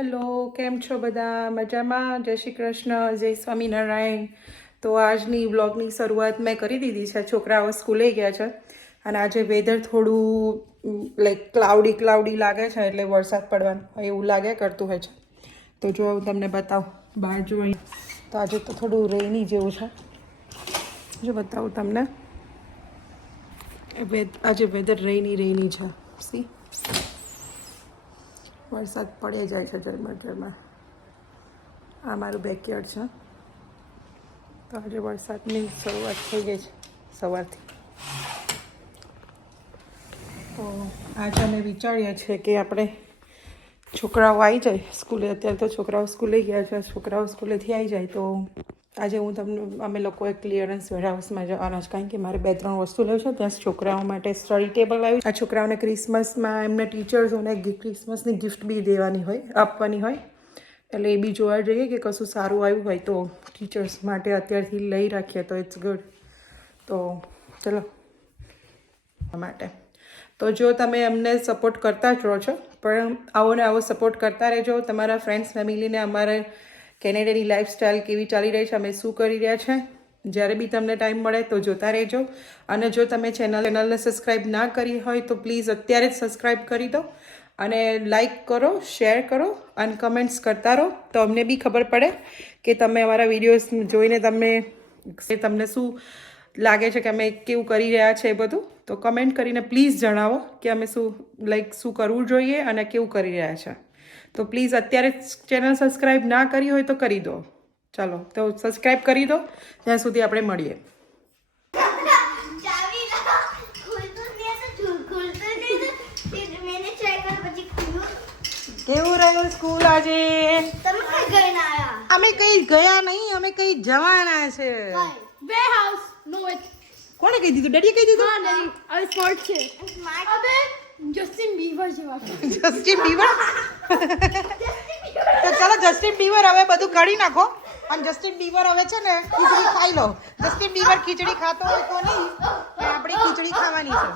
Hello, કેમ છો બધા? મજામાં? જય શ્રી કૃષ્ણ, જય સ્વામિનારાયણ. તો આજની વ્લોગની શરૂઆત મેં કરી દીધી છે. છોકરાઓ સ્કૂલે ગયા છે અને આજે વેધર થોડું લાઈક ક્લાઉડી લાગે છે, એટલે વરસાદ પડવાનું હોય એવું લાગે કરતું હોય છે. તો જો હું તમને બતાવું, બહાર જો તો આજે તો થોડું રેની જેવું છે. જો બતાવું તમને, આજે વેધર રેની છે. સી, વરસાદ પડે જાય છે ઝરમર. આ મારું બેકયાર્ડ છે. તો આજે વરસાદની શરૂઆત થઈ ગઈ છે સવારથી. તો આજે અમે વિચારીએ છીએ કે આપણે છોકરાઓ આવી જાય સ્કૂલે. અત્યારે તો છોકરાઓ સ્કૂલે ગયા છે. છોકરાઓ સ્કૂલેથી આવી જાય તો આજે અમે લોકોએ ક્લિયરન્સ વેરહાઉસમાં જવાના છે, કારણ કે મારે 2-3 વસ્તુ લેવી છે. ત્યાં છોકરાઓ માટે સ્ટડી ટેબલ આવ્યું. આ છોકરાઓને ક્રિસમસમાં એમને ટીચર્સોને ક્રિસમસની ગિફ્ટ બી આપવાની હોય, એટલે એ બી જોવા જઈએ કે કશું સારું આવ્યું હોય તો ટીચર્સ માટે અત્યારથી લઈ રાખીએ તો ઇટ્સ ગુડ. તો ચલો માટે તો જો તમે અમને સપોર્ટ કરતા જ રહો છો, પણ આવો ને આવો સપોર્ટ કરતા રહેજો. તમારા ફ્રેન્ડ્સ ફેમિલીને અમારે કેનેડાની લાઈફસ્ટાઈલ કેવી ચાલી રહી છે, અમે શું કરી રહ્યા છે, જ્યારે બી તમને ટાઈમ મળે તો જોતા રહેજો. અને જો તમે ચેનલને સબસ્ક્રાઈબ ના કરી હોય તો પ્લીઝ અત્યારે જ સબસ્ક્રાઈબ કરી દો અને લાઈક કરો, શેર કરો અને કમેન્ટ્સ કરતા રહો, તો અમને બી ખબર પડે કે તમે અમારા વિડીયોઝ જોઈને તમને શું લાગે છે કે અમે કેવું કરી રહ્યા છે. એ બધું તો કમેન્ટ કરીને પ્લીઝ જણાવો કે અમે શું કરવું જોઈએ અને કેવું કરી રહ્યા છે. તો પ્લીઝ અત્યારે ચેનલ સબસ્ક્રાઈબ ના કરી હોય તો કરી દો. ચાલો, તો સબસ્ક્રાઈબ કરી દો. ત્યાં સુધી આપણે મળીએ. કેવું રહ્યું સ્કૂલ આજે? અમે કઈ ગયા નહીં, અમે કઈ જવાના છે. વેરહાઉસ નો ઇટ. કોણે કહી દીધું? ડેડીએ કહી દીધું? હા ડેડી, હવે સ્માર્ટ છે. અબે જસ્ટિન બીબર જેવા છે. Justin Bieber? તો ચાલો જસ્ટિન બીબર હવે બધું કાઢી નાખો અને જસ્ટિન બીબર હવે છે ને ખીચડી ખાઈ લો. જસ્ટિન બીબર ખીચડી ખાતો હોય તો નહીં, પણ આપણે ખીચડી ખાવાની છે.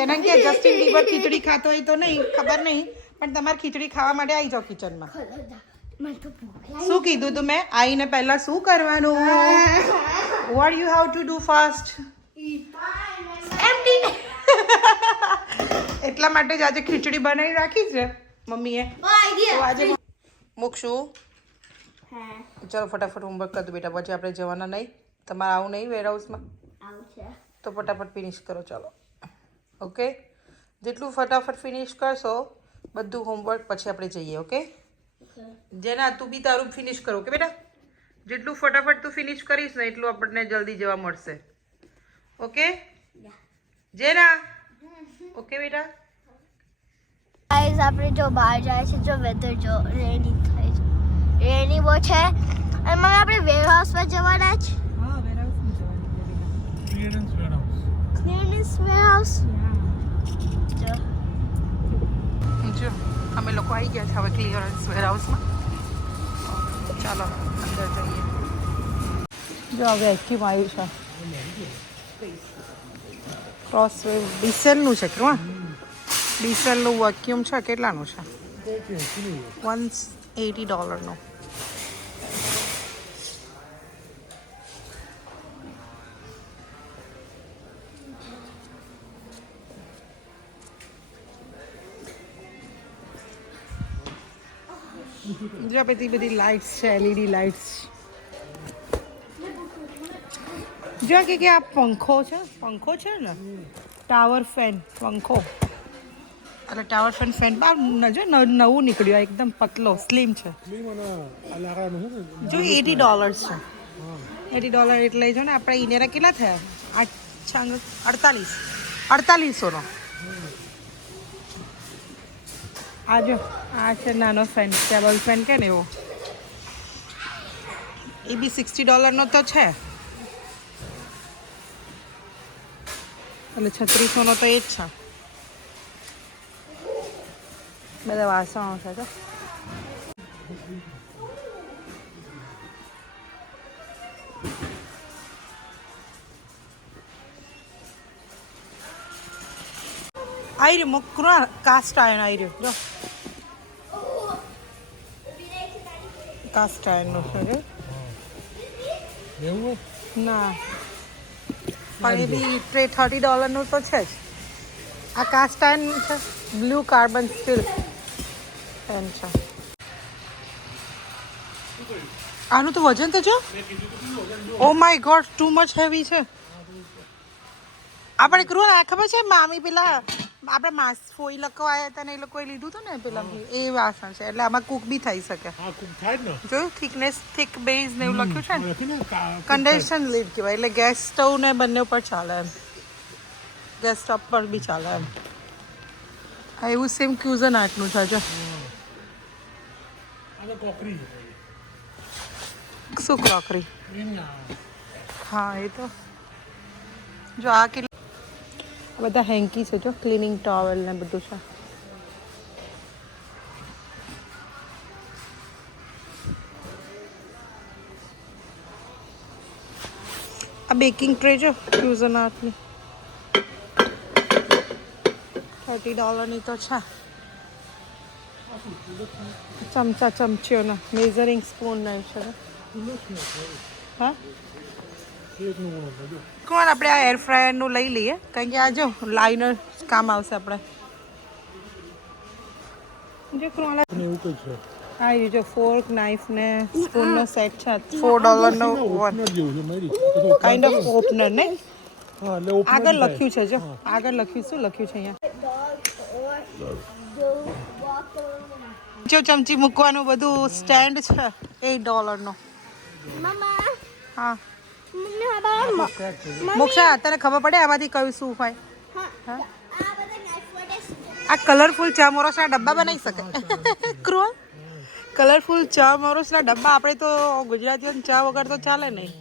જેને કે જસ્ટિન બીબર ખીચડી ખાતો હોય તો નહીં, ખબર નહીં, પણ તમારે ખીચડી ખાવા માટે આવી જાઓ કિચનમાં. શું કીધું તું મેં? આવીને પહેલા શું કરવાનું? What you have to do first? Empty. એટલા માટે જ આજે ખીચડી બનાવી રાખી છે મમ્મીએ. તો આજે મૂકશું. ચલો ફટાફટ હોમવર્ક કરી દો બેટા, પછી આપણે જવાના નહીં. તમારે આવું નહીં વેરહાઉસમાં? તો ફટાફટ ફિનિશ કરો. ચાલો, ઓકે. જેટલું ફટાફટ ફિનિશ કરશો બધું હોમવર્ક, પછી આપણે જઈએ. ઓકે જેના, તું બી તારું ફિનિશ કરો. ઓકે બેટા, જેટલું ફટાફટ તું ફિનિશ કરીશ ને એટલું આપણને જલ્દી જવા મળશે. ઓકે જેના? ઓકે બેટા. ગાઈસ, આપણે જો બહાર જાય છે, જો વેધર જો રેની થાય છે, રેની બહુ છે. અને મમ્મી આપણે વેરહાઉસમાં જવાના છે. હા, વેરહાઉસમાં જવાનું. Clearance warehouse. જો અમે લોકો આવી ગયા છે હવે ક્લિયરન્સ વેરહાઉસમાં. ચાલો અંદર જઈએ. જો હવે વેક્યુમ આવ્યું છે. ક્રોસવેવ ડીસેલનું છે. ડીસેલનું વેક્યુમ છે. કેટલાનું છે? $180. જો બધી લાઇટ્સ છે, LED લાઇટ્સ. જો કે આ પંખો છે ને, ટાવર ફેન પંખો. એટલે ટાવર ફેન બહાર જો નવું નીકળ્યું, એકદમ પતલો સ્લીમ છે. જો $80 છે. $80 એટલે જો ને આપણે ઇન્ડિયાના કેટલા થયા? 4800નો. આ જો આ છે નાનો ફેન, ટેબલ ફેન કે ને એવો. એ બી $60નો તો છે, એટલે 3600નો તો એ જ છે. બધા વાસણો છે. આવી રહ્યું મોકરો કાસ્ટ આયન આવી રહ્યું જો કાસ્ટ આયર્નનું છે જો. એવું ના પણ એ બી $30 તો છે જ. આ કાસ્ટ આયર્ન છે, બ્લુ કાર્બન સ્ટીલ પેન છે. આનું તો વજન તો જો, oh my God too much heavy છે. આપણે કરું ને ખબર છે મામી પેલા આપણે માસ ફોઈ લખવા આવ્યા હતા ને એ લોકોએ લીધું હતું ને પેલા એ વાસણ છે એટલે આમાં કુક બી થઈ શકે. હા કુક થાય જ ને. જોયું થિકનેસ થિક બેઝ ને એવું લખ્યું છે ને, લખીને કન્ડેન્સન લીડ કહેવાય. એટલે ગેસ સ્ટવ ને બંને ઉપર ચાલે એમ, ગેસ સ્ટવ પર બી ચાલે એમ. આ એવું સેમ ક્યુઝન આર્ટનું છે જો. આ તો કોકરી શું ક્રોકરી? હા એ તો જો આ કેટલું બધા હેન્કી છે જો, ક્લિનિંગ ટોવેલ ને બધું છે. આ બેકિંગ ટ્રે જો ક્યુઝન આર્ટની $30 તો છે. ચમચા ચમચીઓના મેઝરિંગ સ્પૂન નહીં છે. હા કોણ આપણે આ એર ફ્રાયરનું લઈ લઈએ કારણ કે આ જો લાઇનર કામ આવશે આપણે. જો કોણ એવું કઈ છે. હા એ જો ફોર્ક નાઇફ ને સ્પૂનનો સેટ છે $4 ઓપનર જેવું છે મારી. કાઇન્ડ ઓફ ઓપનર ને. હા એટલે ઓપનર આગળ લખ્યું છે જો, આગળ લખ્યું શું લખ્યું છે અહીંયા? જો ચમચી મૂકવાનું બધું સ્ટેન્ડ છે $8 નો. મમ્મા હા મમ્મી હા બા મોક્ષા તને ખબર પડે આમાંથી કયું શું હોય? હા આ બધા નાઈફ વડે આ કલરફુલ ચા મોરસના ડબ્બા બનાવી શકે. ક્રોલ કલરફુલ ચા મોરસના ડબ્બા. આપણે તો ગુજરાતીઓને ચા વગર તો ચાલે નહીં.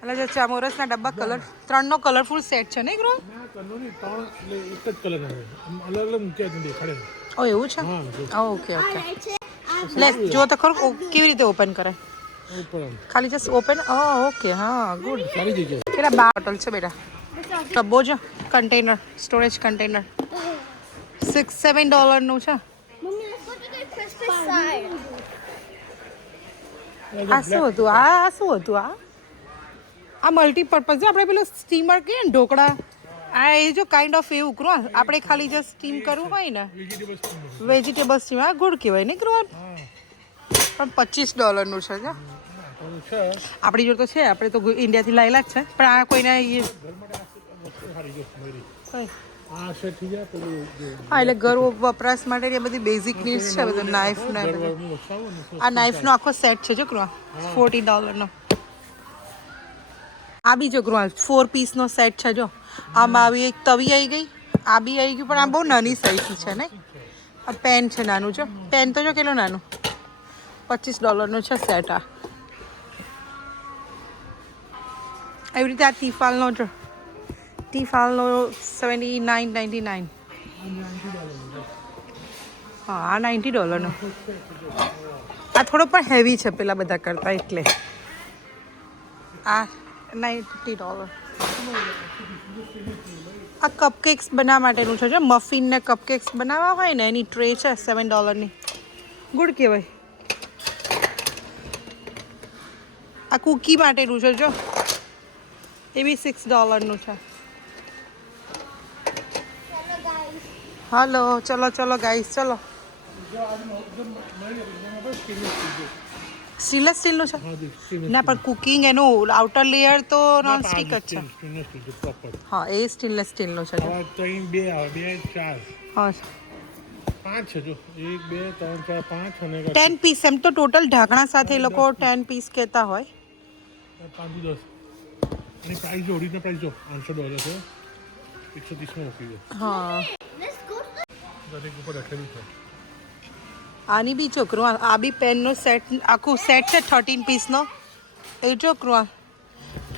એટલે જે ચા મોરસના ડબ્બા કલર 3નો કલરફુલ સેટ છે નહીં ક્રોલ? ના કલર નહીં, ત્રણ એટલે એક જ કલર આવે. અલગ અલગ મૂક્યા છે દેખાડે. ઓ એવું છે? હા જો ઓકે ઓકે. છે આ લે જો તો ખરું કેવી રીતે ઓપન કરે? ઉપર આમ ખાલી જસ્ટ ઓપન. ઓકે હા ગુડ. સારી જગ્યા. કેટલા 12 બોટલ છે બેટા? ડબ્બો જો કન્ટેનર, સ્ટોરેજ કન્ટેનર $6-7 નું છે. Mummy let's go to the Christmas side. આ શું હતું? આ શું હતું? આ મલ્ટીપર્પઝ જો આપણે પેલું સ્ટીમર કહીએ ને ઢોકળા, આ એ જો કાઇન્ડ ઓફ એવું કરો આપણે ખાલી જસ્ટ સ્ટીમ કરવું હોય ને વેજીટેબલ સ્ટીમ. આ ગુડ કહેવાય નહીં કરો પણ $25 નું છે જો. છે આપણી જોડે તો છે, આપણે તો ઇન્ડિયાથી લાયેલા જ છે પણ આ કોઈને એ સારી જો મારી. કઈ આ સેટ થઈ જાય પેલું જે હા એટલે ઘર વપરાશ માટે એ બધી બેઝિક નીડ્સ છે બધું. નાઇફ ને બધું. હું વસાવું ને આ નાઇફનો આખો સેટ છે જો કૃવા $40 નો. આ બી જો કૃવા 4 પીસનો સેટ છે જો. આમાં આવી એક તવી આવી ગઈ, આ બી આવી ગયું પણ આ બહુ નાની સાઈઝની છે ને. આ પેન છે નાનું જો, પેન તો જો કેટલું નાનું $25 નું છે સેટ. આ એવી રીતે આ ટીફાલનો જો, ટીફાલનો $79.99. હા આ $90 નો. આ થોડો પણ હેવી છે પેલા બધા કરતા એટલે આ $90. આ કપકેક્સ બનાવવા માટેનું છે જો, મફિન ને કપકેક્સ બનાવવા હોય ને એની ટ્રે છે $7 ની. ગુડ કહેવાય. આ કૂકી માટેનું છે જો, એ બી $6 નું છે. હાલો ચલો ચલો ગાઈસ ચલો. સ્ટેનલેસ સ્ટીલનું છે ના પણ કુકિંગ એનું આઉટર લેયર તો નોન સ્ટિક જ છે. હા એ સ્ટેનલેસ સ્ટીલનું છે જો. ત્રણ બે આવે, બે ચાર હા 5 છે જો. 1 2 3 4 5 અને 10 પીસ એમ તો ટોટલ ઢાંકણા સાથે એ લોકો 10 પીસ કહેતા હોય. 5 10 અને પ્રાઇસ જો ઓરિજિનલ પ્રાઇસ જો $800 છે. 130 માં મૂકી દો. હા Let's go to દરેક ઉપર લખેલું છે. આની બી છોકરો આ બી પેનનો સેટ આખું સેટ છે 13 પીસનો. એ છોકરો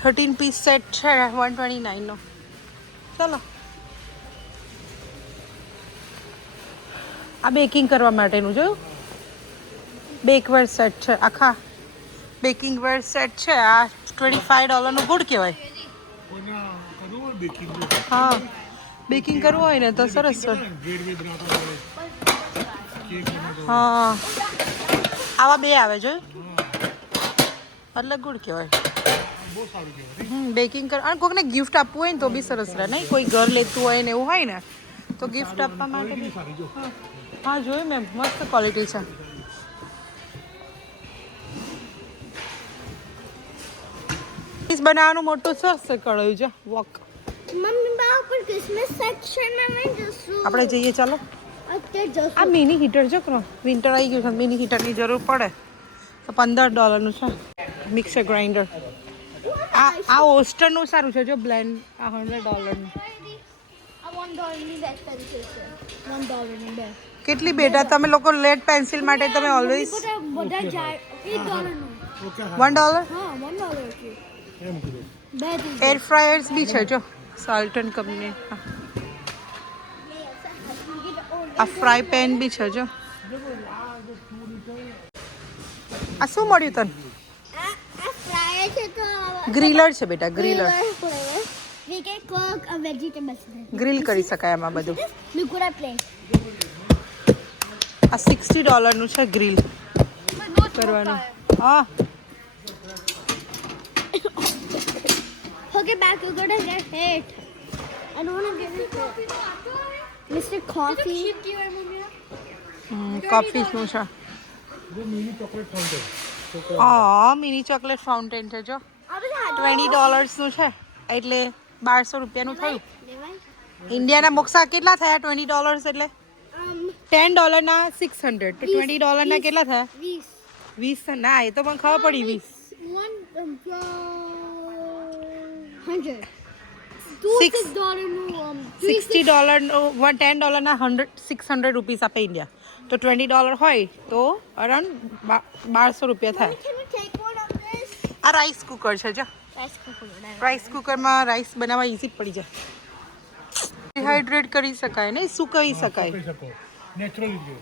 13 પીસ સેટ છે $129 નો. ચલો આ બેકિંગ કરવા માટેનું જોયું બેકવેર સેટ છે. આખા બેકિંગ વેર સેટ છે આ $25 નું. ગુડ કહેવાય. કોઈના કરવું હોય બેકિંગ હા બેકિંગ કરવું હોય ને તો સરસ છે. બ્રેડ વે બનાવતા હોય કેક બનાવતા હા આવા બે આવે જોયું. હોય એટલે ગુડ કહેવાય. બહુ સારું કહેવાય. બેકિંગ કર અને કોઈને ગિફ્ટ આપવું હોય ને તો બી સરસ રહે નહીં. કોઈ ઘર લેતું હોય ને એવું હોય ને તો ગિફ્ટ આપવા માટે બી સારી જો. હા જોયું મેમ, મસ્ત ક્વોલિટી છે. બનાવવાનું મોટું સરસ કળાયું છે. વોક મમ્મી બા ઉપર ક્રિસમસ સેક્શનમાં મેં જશું. આપણે જઈએ ચાલો. અત્યારે જશું. આ મિની હીટર જો કરો, વિન્ટર આવી ગયું છે, મિની હીટરની જરૂર પડે તો $15 છે. Mixer grinder. આ ઓસ્ટરનું સારું છે જો બ્લેન્ડ. આ $100. આ $1 બેગ પેન્સિલ છે. $1 બેગ. કેટલી બેટા તમે લોકો લેડ પેન્સિલ માટે તમે ઓલવેઝ બધા જાય $1 ઓકે હા. $1. હા $1 છે. એમ કીધું. બે એર ફ્રાયર્સ બી છે જો સાલ્ટન કંપની. આ ફ્રાય પેન બી છે જો. આ શું મળ્યું તને? આ ફ્રાયર છે તો ગ્રીલર છે બેટા, ગ્રીલર. we can cook a vegetables. Grill કરી શકાય એમાં બધું. We could have played. આ $60 નું છે ગ્રીલ કરવાનું. હા Okay, back. We're gonna get hit. I don't wanna get hit. Mr. Coffee. Coffee નું છે. જો મિની ચોકલેટ ફાઉન્ટેન. ચોકલેટ. હા મિની ચોકલેટ ફાઉન્ટેન છે જો $20 નું છે એટલે $1200 નું થયું. ઇન્ડિયાના મોક્ષા કેટલા થયા? $20 એટલે $10 ના 600 તો $20 ના કેટલા થયા? 20 ના એ તો મને ખબર પડી 100. Six. $6 $60 નું $10 ના 600 રૂપીસ આપે ઇન્ડિયા તો $20 હોય તો અરાઉન્ડ $1200 થાય. Can we take one of this? આ રાઈસ કુકર છે જો. Rice cooker. રાઈસ કુકરમાં રાઈસ બનાવવા ઈઝી પડી જાય. ડિહાઇડ્રેટ કરી શકાય ને સુકવી શકાય. કહી શકો નેચરલ રીતે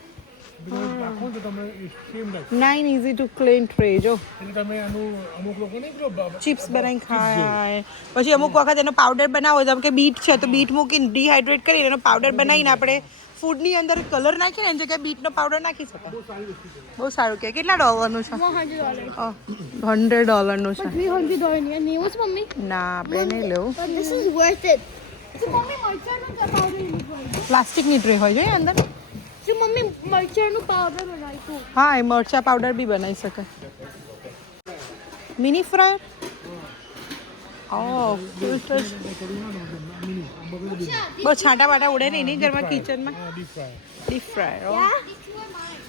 રાખો તો તમે સેમ રાખો 9 easy to clean tray જો. એટલે તમે આનું અમુક લોકો નહીં પેલો ચિપ્સ બનાવીને ખાય પછી અમુક વખત એનો પાવડર બનાવો જેમ કે બીટ છે તો બીટ મૂકીને ડિહાઇડ્રેટ કરીને એનો પાવડર બનાવીને આપણે ફૂડની અંદર કલર નાખીએ ને એની જગ્યાએ બીટનો પાવડર નાખી શકાય. બહુ સારું કે કેટલા ડોલરનું છે? $100 નું છે. $300 નહીં મમ્મી. ના આપણે નહીં લેવું. But this is worth it. So મમ્મી મરચાનું પાવડર બનાવ્યું. પ્લાસ્ટિકની ટ્રે હોય જોઈએ અંદર. So મમ્મી મરચાનું પાવડર બનાવ્યું. હા એ મરચા પાવડર બી બનાવી શકાય. Mini fryer. ફિલ્ટર બહુ છાંટા બાટા ઉડે નહીં નહીં ઘરમાં કિચનમાં. ડીપ ફ્રાય ડીપ ફ્રાયર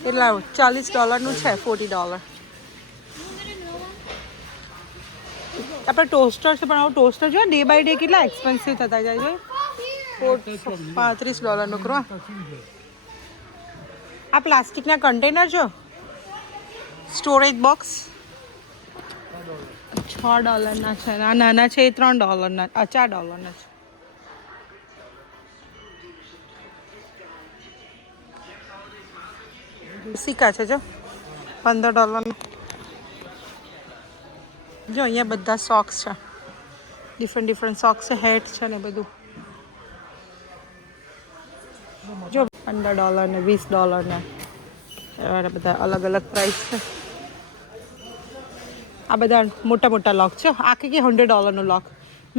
કેટલા $40 નું છે. $40. આપણે ટોસ્ટર છે પણ આવું ટોસ્ટર જો ડે બાય ડે કેટલા એક્સપેન્સિવ થતા જાય છે. $35 નું કરો. આ પ્લાસ્ટિકના કન્ટેનર જો સ્ટોરેજ બોક્સ $6 ના છે. આ નાના છે એ $3 ના. $4 ના છે. સિક્કા છે જો $15 નું. જો અહીંયા બધા સોક્સ છે ડિફરન્ટ સોક્સ છે હેટ છે ને બધું જો $15 ને $20 ને એવા બધા અલગ અલગ પ્રાઇસ છે. આ બધા મોટા મોટા લોક છે. આ કે $100 નું લોક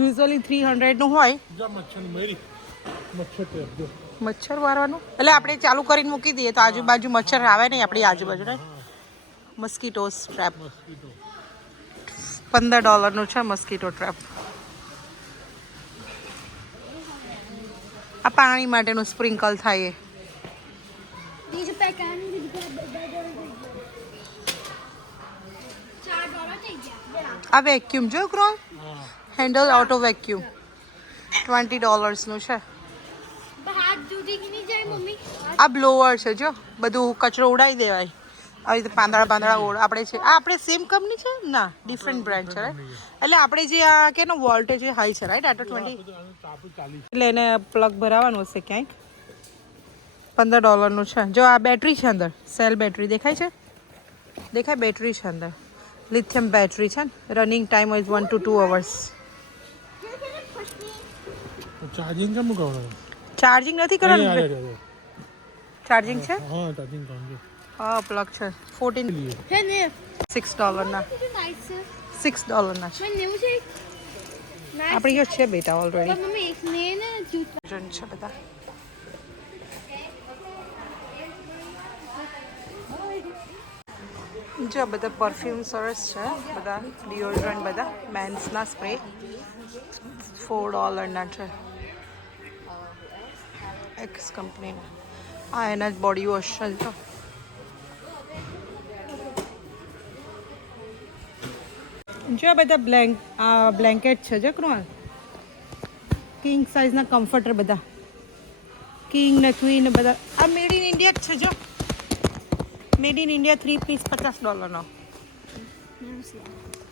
યુઝ્યુઅલી 300 નું હોય. જા મચ્છર મેરી મચ્છર તે જો મચ્છર મારવાનું એટલે આપણે ચાલુ કરીને મૂકી દઈએ તો આજુબાજુ મચ્છર આવે નહીં આપણી આજુબાજુ ને. મસ્કીટોસ ટ્રેપ $15 નું છે. મસ્કીટો ટ્રેપ. આ પાણી માટેનું સ્પ્રિંકલ થાય એ. These are pack and $4 થઈ ગયા. આ વેક્યુમ જો ક્રો હેન્ડલ ઓટો વેક્યુમ $20 નું છે. હાથ દૂધી કે નહીં જાય મમ્મી. આ બ્લોઅર છે જો બધું કચરો ઉડાવી દેવાય આવી રીતે પાંદડા આપણે છે. આ આપણે સેમ કંપની છે ના ડિફરન્ટ બ્રાન્ડ છે રાઈટ. એટલે આપણે જે આ કેનો વોલ્ટેજ હાઈ છે રાઈટ આટો 20 એટલે એને પ્લગ ભરાવાનું હશે ક્યાંક. $15 નું છે. જો આ બેટરી છે અંદર સેલ બેટરી દેખાય છે દેખાય બેટરી છે અંદર લિથિયમ બેટરી છે. Running time is 1 to 2 hours. Charging કેમ કરવાનું? ચાર્જિંગ નથી કરવાનું ચાર્જિંગ છે. હા ચાર્જિંગ કરવાનું હા પ્લગ છે 14 હે ને $6 નાઈસ છે $6 છે મને નેવું છે આપણી જો છે બેટા ઓલરેડી પણ મમ્મી એક ને ને જૂત છે બધા જો બધા પરફ્યુમ સરસ છે બધા ડિઓડ્રન્ટ બધા મેન્સના સ્પ્રે $4 છે એક્સ કંપનીના આ એના જ બોડી વોશ છે તો જો બધા બ્લેન્કેટ છે જો કૃણાલ કિંગ સાઇઝના કમ્ફર્ટર બધા કિંગ ને ક્વીન ને બધા આ મેડ ઇન ઇન્ડિયા જ છે જો made in India 3 piece $50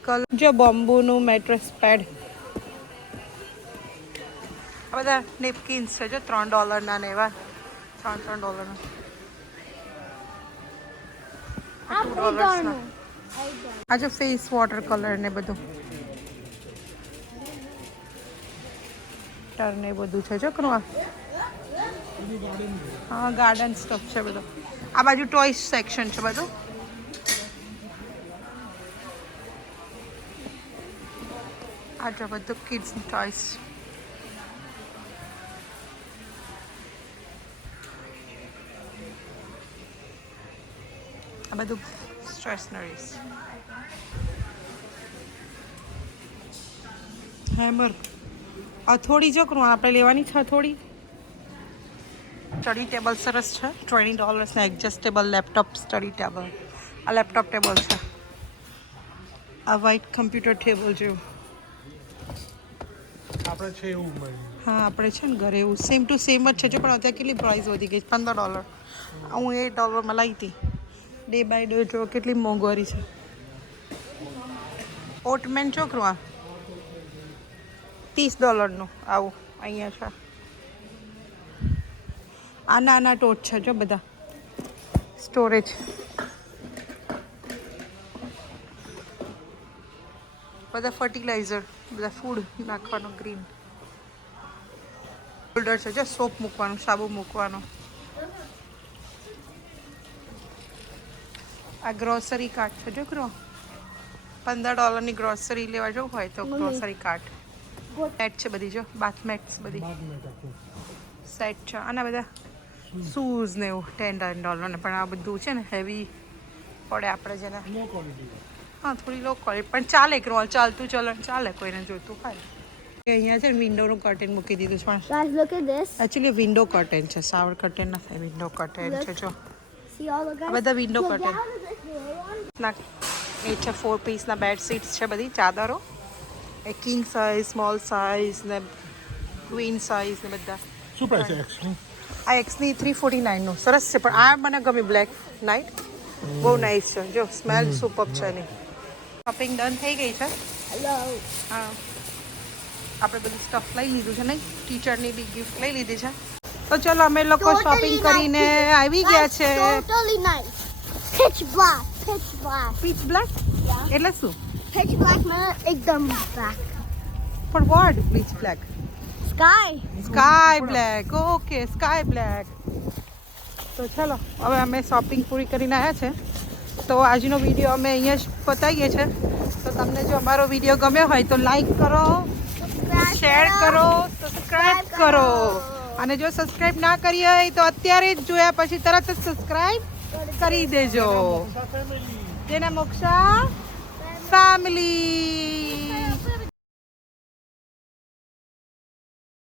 colour જો બોમ્બુનું મેટ્રેસ પેડ આ બધા નેપકિન્સ છે જો $3 ને એવા $3 $2 આ જો ફેસ વોટર કલર ને બધું ટર ને બધું છે જો કરું હા ગાર્ડન સ્ટફ છે બધો આ બાજુ ટોયસ સેક્શન છે બધું આ જો બધું કિડ્સ ટોયસ આ બધું સ્ટેશનરીઝ હેમર હથોડી જો કરું આપણે લેવાની છે હથોડી સ્ટડી ટેબલ સરસ છે $20 ને એડજસ્ટેબલ લેપટોપ સ્ટડી ટેબલ આ લેપટોપ ટેબલ છે આ વ્હાઇટ કમ્પ્યુટર ટેબલ જેવું આપણે છે એવું હા આપણે છે ને ઘરે એવું સેમ ટુ સેમ જ છે જો પણ અત્યારે કેટલી પ્રાઇસ વધી ગઈ $15 હું $8 લાવી હતી ડે બાય ડે જો કેટલી મોંઘવારી છે ઓટમેન છોકરું આ $30 આવું અહીંયા છે આ નાના ટોચ છે જો બધા સ્ટોરેજ બધા ફર્ટિલાઇઝર બધા ફૂડ નાખવાનું ગ્રીન હોલ્ડર છે જો સોપ મૂકવાનું સાબુ મૂકવાનું આ ગ્રોસરી કાર્ટ છે જો કરો $15 ની ગ્રોસરી લેવા જવું હોય તો ગ્રોસરી કાર્ટ મેટ છે બધી જો બાથ મેટ્સ બધી સેટ છે અને બધા શૂઝ ને એવું $10 ને પણ આ બધું છે ને હેવી પડે આપણે જેને લો ક્વોલિટી હા થોડી લો ક્વોલિટી પણ ચાલે ક્રોલ ચાલતું ચલણ ચાલે કોઈને જોતું હોય અહીંયા છે ને વિન્ડોનું કર્ટેન મૂકી દીધું છે પણ guys look at this actually window curtain છે સાવર કર્ટેન નથી વિન્ડો કર્ટેન છે જો see all the આ guys બધા window curtain down to this one ના એ છે 4 પીસના બેડ શીટ્સ છે બધી ચાદરો એ કિંગ સાઇઝ સ્મોલ સાઇઝ ને ક્વીન સાઇઝ ને બધા શું પ્રાઇસ છે એક્સ આ એક્સની 349 નું સરસ છે પણ આ મને ગમે બ્લેક નાઇટ બહુ નાઇસ છે જો સ્મેલ સુપર છે એની શોપિંગ ડન થઈ ગઈ છે hello હા આપણે બધું સ્ટફ લઈ લીધું છે નહીં ટીચરની બી ગિફ્ટ લઈ લીધી છે તો ચલો અમે લોકો Totally શોપિંગ કરીને આવી ગયા છે totally nice pitch black pitch black એટલે શું pitch black man ekdam black પણ what pitch black sky sky black okay sky black તો ચલો હવે અમે શોપિંગ પૂરી કરીને આવ્યા છે તો આજનો વિડીયો અમે અહીંયા જ પતાવીએ છીએ તો તમને જો અમારો વિડીયો ગમ્યો હોય તો લાઈક કરો શેર કરો સબસ્ક્રાઈબ કરો અને જો સબસ્ક્રાઈબ ના કરી હોય તો અત્યારે જ જોયા પછી તરત જ સબસ્ક્રાઈબ કરી દેજો જેના મોક્ષા ફેમિલી